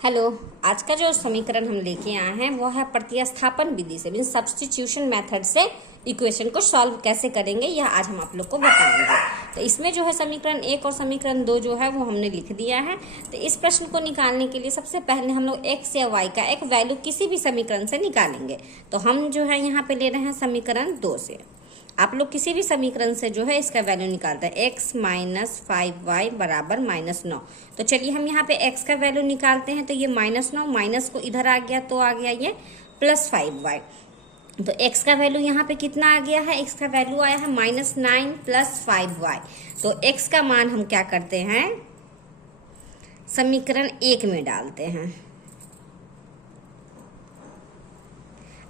Hello. आज का जो समीकरण हम लेके आए हैं वो है प्रतिस्थापन विधि से, मीन्स सब्स्टिट्यूशन मेथड से इक्वेशन को सॉल्व कैसे करेंगे यह आज हम आप लोग को बताएंगे। तो इसमें जो है समीकरण 1 और समीकरण 2 जो है वो हमने लिख दिया है। तो इस प्रश्न को निकालने के लिए सबसे पहले हम लोग x या y का एक वैल्यू किसी भी समीकरण से निकालेंगे। तो हम जो है यहाँ पे ले रहे हैं समीकरण 2 से। आप लोग किसी भी समीकरण से जो है इसका वैल्यू निकालते हैं, x माइनस 5y बराबर -9। तो चलिए हम यहाँ पे x का वैल्यू निकालते हैं। तो ये -9 माइनस को इधर आ गया तो आ गया ये +5y। तो x का वैल्यू यहाँ पे कितना आ गया है, x का वैल्यू आया है -9 + 5y। तो x का मान हम क्या करते हैं, समीकरण 1 में डालते हैं।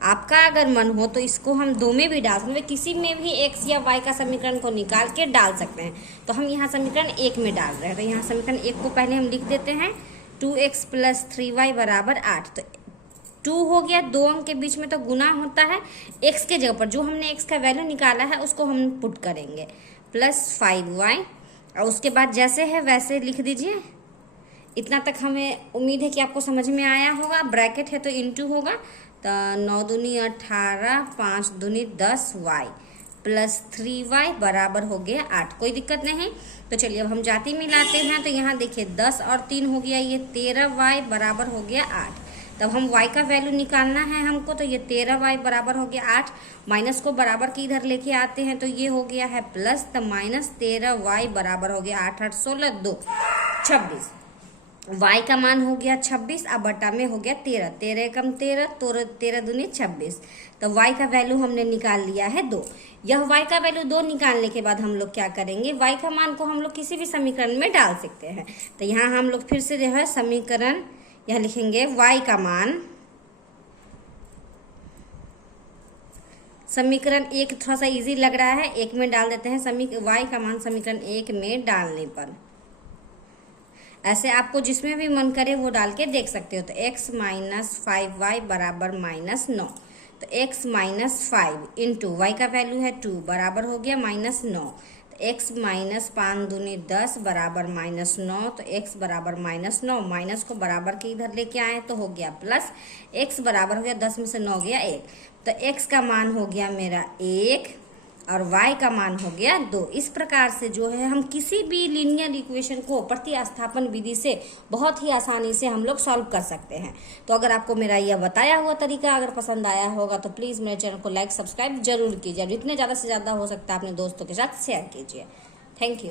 आपका अगर मन हो तो इसको हम 2 में भी डाल सकते हैं, किसी में भी x या y का समीकरण को निकाल के डाल सकते हैं। तो हम यहाँ समीकरण 1 में डाल रहे हैं। तो यहाँ समीकरण 1 को पहले हम लिख देते हैं, 2x + 3y बराबर 8। तो 2 हो गया, 2 अंक के बीच में तो गुना होता है। x के जगह पर जो हमने x का वैल्यू निकाला है उसको हम पुट करेंगे, +5y। और उसके बाद जैसे है वैसे लिख दीजिए। इतना तक हमें उम्मीद है कि आपको समझ में आया होगा। ब्रैकेट है तो इंटू होगा, तो 9 दूनी 18, 5 दूनी 10y + 3y बराबर हो गया 8। कोई दिक्कत नहीं। तो चलिए अब हम जाति मिलाते हैं। तो यहाँ देखिए 10 और 3 हो गया, ये 13y बराबर हो गया 8। तब हम y का वैल्यू निकालना है हमको। तो ये 13y बराबर हो गया 8। माइनस को बराबर के इधर लेके आते हैं तो ये हो गया है प्लस, तो -13y बराबर हो गया 8 8 16 2 26। y का मान हो गया 26, अब बटा में हो गया 13, 13 कम 13, तो 13 दूनी 26। तो y का वैल्यू हमने निकाल लिया है 2। यह y का वैल्यू 2 निकालने के बाद हम लोग क्या करेंगे, y का मान को हम लोग किसी भी समीकरण में डाल सकते हैं। तो यहाँ हम लोग फिर से जो है समीकरण यह लिखेंगे, y का मान, समीकरण 1 थोड़ा सा इजी लग रहा है, 1 में डाल देते हैं। y का मान समीकरण 1 में डालने पर ऐसे आपको जिसमें भी मन करे वो डाल के देख सकते हो। तो x माइनस 5y बराबर -9। तो x माइनस 5 इंटू y का वैल्यू है 2 बराबर हो गया -9। तो x माइनस 5 दूनी 10 बराबर -9। तो x बराबर -9, माइनस को बराबर के इधर लेके आए तो हो गया प्लस। x बराबर हो गया 10 में से 9 गया 1। तो x का मान हो गया मेरा 1 और y का मान हो गया 2। इस प्रकार से जो है हम किसी भी लीनियर इक्वेशन को प्रतिस्थापन विधि से बहुत ही आसानी से हम लोग सॉल्व कर सकते हैं। तो अगर आपको मेरा यह बताया हुआ तरीका अगर पसंद आया होगा तो प्लीज़ मेरे चैनल को लाइक सब्सक्राइब जरूर कीजिए और जितने ज़्यादा से ज़्यादा हो सकता है अपने दोस्तों के साथ शेयर कीजिए। Thank you.